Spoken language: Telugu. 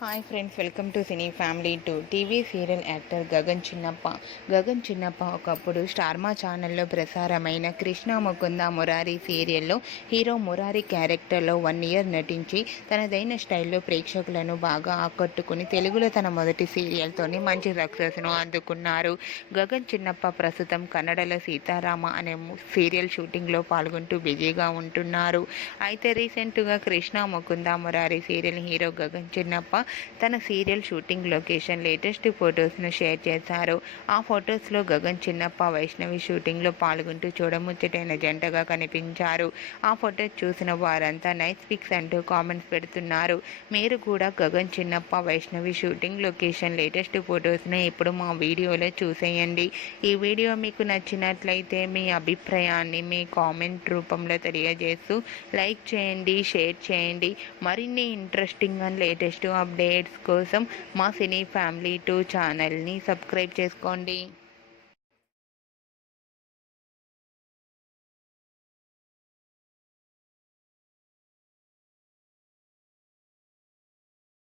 Hi friends, welcome to cine family two. TV serial actor Gagan చిన్నప్ప ఒకప్పుడు స్టార్మా ఛానల్లో ప్రసారమైన కృష్ణ ముకుంద మురారి సీరియల్లో హీరో మురారి క్యారెక్టర్లో 1 ఇయర్ నటించి తనదైన స్టైల్లో ప్రేక్షకులను బాగా ఆకట్టుకుని తెలుగులో తన మొదటి సీరియల్తోనే మంచి సక్సెస్ను అందుకున్నారు. గగన్ చిన్నప్ప ప్రస్తుతం కన్నడలో సీతారామ అనే సీరియల్ షూటింగ్లో పాల్గొంటూ బిజీగా ఉంటున్నారు. అయితే రీసెంట్గా కృష్ణ ముకుంద మురారి సీరియల్ హీరో గగన్ చిన్నప్ప తన సీరియల్ షూటింగ్ లొకేషన్ లేటెస్ట్ ఫొటోస్ను షేర్ చేశారు. ఆ ఫొటోస్లో గగన్ చిన్నప్ప వైష్ణవి షూటింగ్లో పాల్గొంటూ చూడముచ్చటైన జంటగా కనిపించారు. ఆ ఫొటోస్ చూసిన వారంతా నైస్ పిక్స్ అంటూ కామెంట్స్ పెడుతున్నారు. మీరు కూడా గగన్ చిన్నప్ప వైష్ణవి షూటింగ్ లొకేషన్ లేటెస్ట్ ఫొటోస్ను ఇప్పుడు మా వీడియోలో చూసేయండి. ఈ వీడియో మీకు నచ్చినట్లయితే మీ అభిప్రాయాన్ని మీ కామెంట్ రూపంలో తెలియజేస్తూ లైక్ చేయండి, షేర్ చేయండి. మరిన్ని ఇంట్రెస్టింగ్ అండ్ లేటెస్ట్ అప్డేట్స్ కోసం మా సినీ ఫ్యామిలీ 2 ఛానల్ని సబ్స్క్రైబ్ చేసుకోండి.